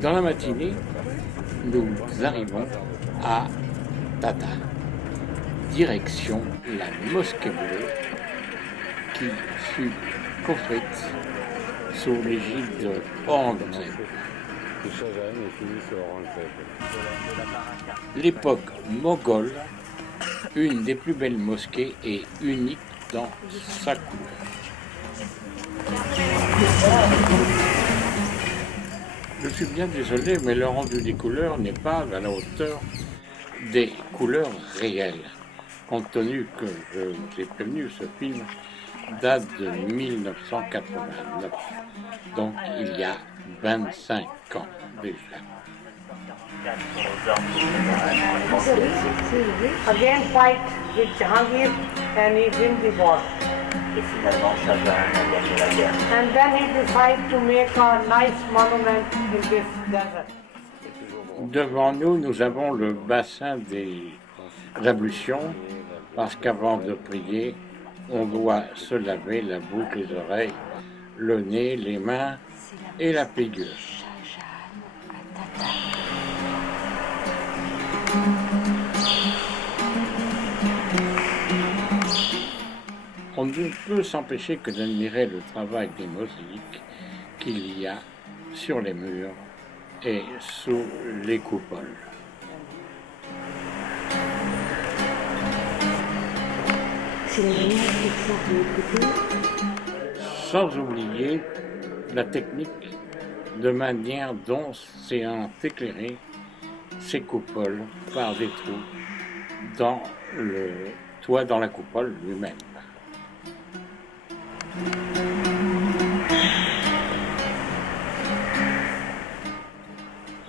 Dans la matinée, nous arrivons à Tata, direction la mosquée bleue qui fut construite sous l'égide de Aurangzeb. L'époque moghole, une des plus belles mosquées et unique dans sa couleur. Je suis bien désolé, mais le rendu des couleurs n'est pas à la hauteur des couleurs réelles. Compte tenu que je vous ai prévenu, ce film date de 1989, donc il y a 25 ans déjà. Again fight with Jahangir and he wins the war. Et finalement, Shah Jahan a gagné la guerre. And then he decides to make a nice monument in this desert. Devant nous, nous avons le bassin des ablutions, parce qu'avant de prier, on doit se laver la bouche, les oreilles, le nez, les mains et la figure. On ne peut s'empêcher que d'admirer le travail des mosaïques qu'il y a sur les murs et sous les coupoles. Sans oublier la technique de manière dont c'est éclairé ces coupoles par des trous dans le toit, dans la coupole lui-même.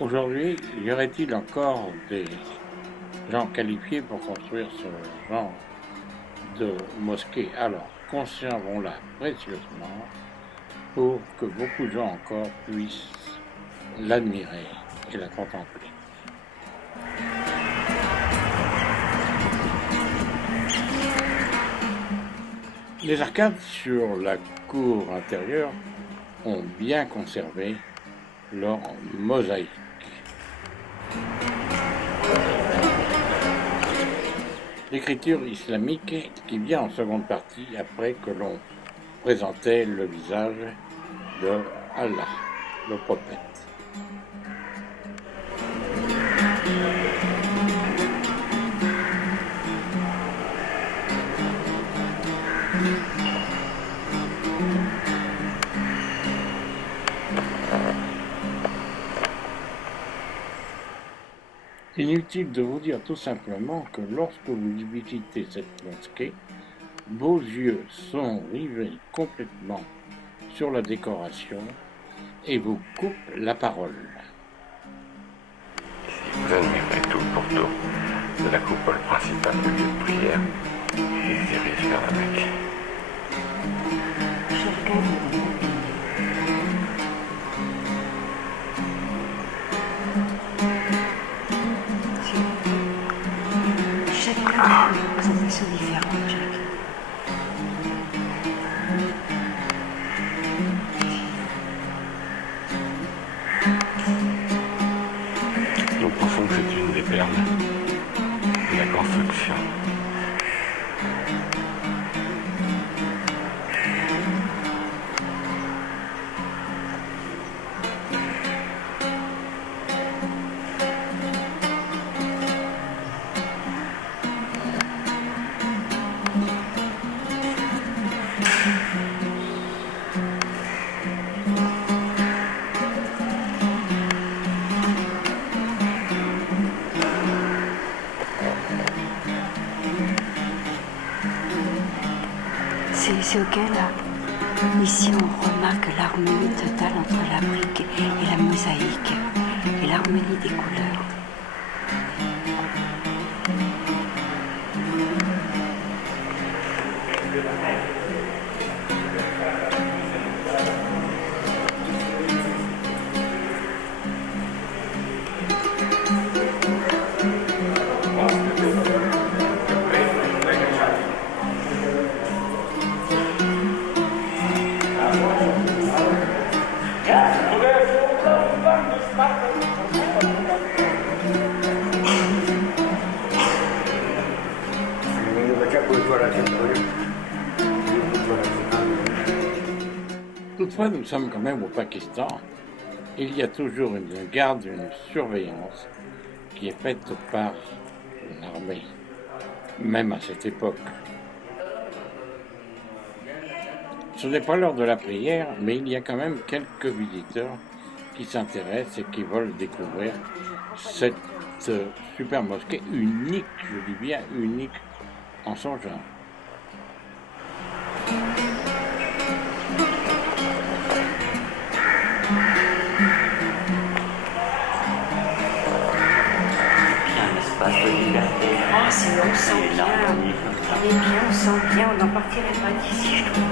Aujourd'hui, y aurait-il encore des gens qualifiés pour construire ce genre de mosquée? Alors, conservons-la précieusement pour que beaucoup de gens encore puissent l'admirer et la contempler. Les arcades sur la cour intérieure ont bien conservé leur mosaïque. L'écriture islamique qui vient en seconde partie après que l'on présentait le visage de Allah, le prophète. Inutile de vous dire tout simplement que lorsque vous visitez cette mosquée, vos yeux sont rivés complètement sur la décoration et vous coupent la parole. Si vous admirez tout pour tout de la coupole principale du lieu de prière, il se dirige vers la Mecque. Sensations différentes, Jacques. Nous pensons que c'est une des perles de la construction. C'est ok là. Ici on remarque l'harmonie totale entre la brique et la mosaïque et l'harmonie des couleurs. Yes, Toutefois, nous sommes quand même au Pakistan. Il y a toujours une garde, une surveillance qui est faite par l'armée, même à cette époque. Ce n'est pas l'heure de la prière, mais il y a quand même quelques visiteurs qui s'intéressent et qui veulent découvrir cette super mosquée unique, je dis bien unique en son genre. Un espace de liberté. Ah, c'est on sent bien. On est bien, on sent bien. On n'en partirait pas d'ici, je trouve.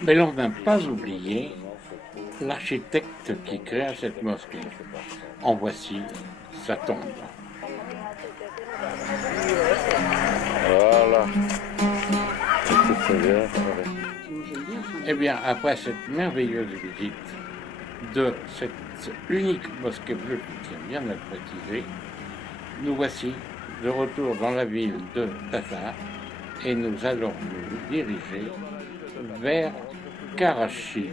Mais l'on n'a pas oublié l'architecte qui créa cette mosquée. En voici sa tombe. Voilà. Eh bien, après cette merveilleuse visite de cette unique mosquée bleue, qui tient bien à le préciser, nous voici de retour dans la ville de Tata et nous allons nous diriger vers Karachi.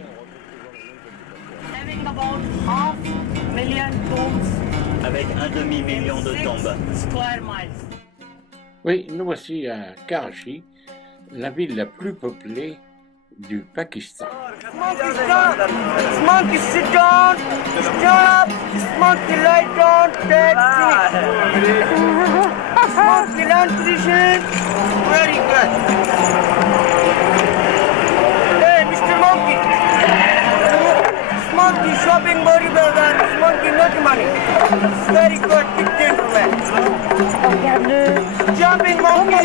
Having about 500,000 tombs, Avec un demi-million de tombes. square miles. Oui, nous voici à Karachi, la ville la plus peuplée du Pakistan. Monkey sit down, stand up, monkey lie down, dead monkey land position, very good. Hey, Mr. Monkey. Monkey shopping very well done, monkey not money. Very good, big gentleman. Jumping monkey,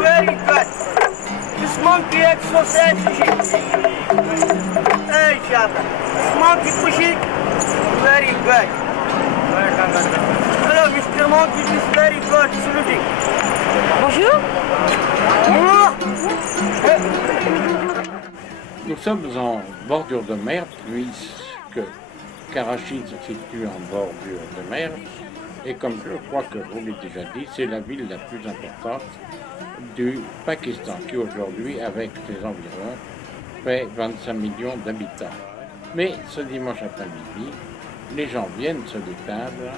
very good. This monkey exercise. Hey, Shabba. This monkey pushing. Very good. Hello, Mr. Monkey. This is very good. Saluting. Bonjour. Nous sommes en bordure de mer, puisque Karachi se situe en bordure de mer, et comme je crois que je vous l'ai déjà dit, c'est la ville la plus importante du Pakistan, qui aujourd'hui, avec ses environs, fait 25 millions d'habitants. Mais ce dimanche après-midi, les gens viennent se détendre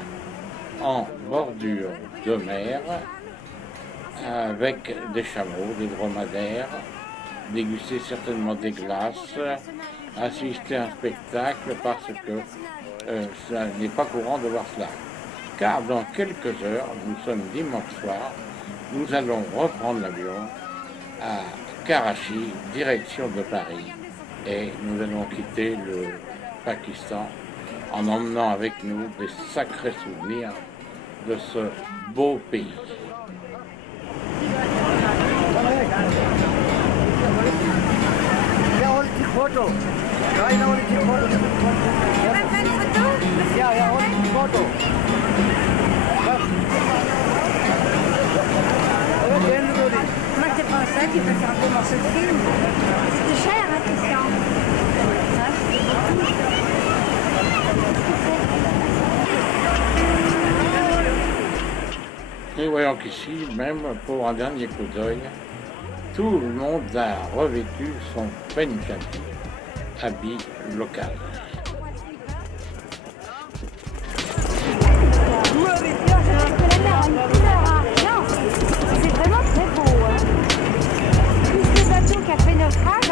en bordure de mer, avec des chameaux, des dromadaires, déguster certainement des glaces, assister à un spectacle parce que ça n'est pas courant de voir cela. Car dans quelques heures, nous sommes dimanche soir, nous allons reprendre l'avion à Karachi, direction de Paris, et nous allons quitter le Pakistan en emmenant avec nous des sacrés souvenirs de ce beau pays. Photo. Right now, it's a photo. Yeah, only photo. Moi, c'est pas ça, tu peux faire commencer le film. C'est cher, hein, Christian. Et voyons qu'ici, même pour un dernier coup d'œil, tout le monde a revêtu son Punjabi, habit local. C'est vraiment très beau. Tout ce bateau qui a fait naufrage,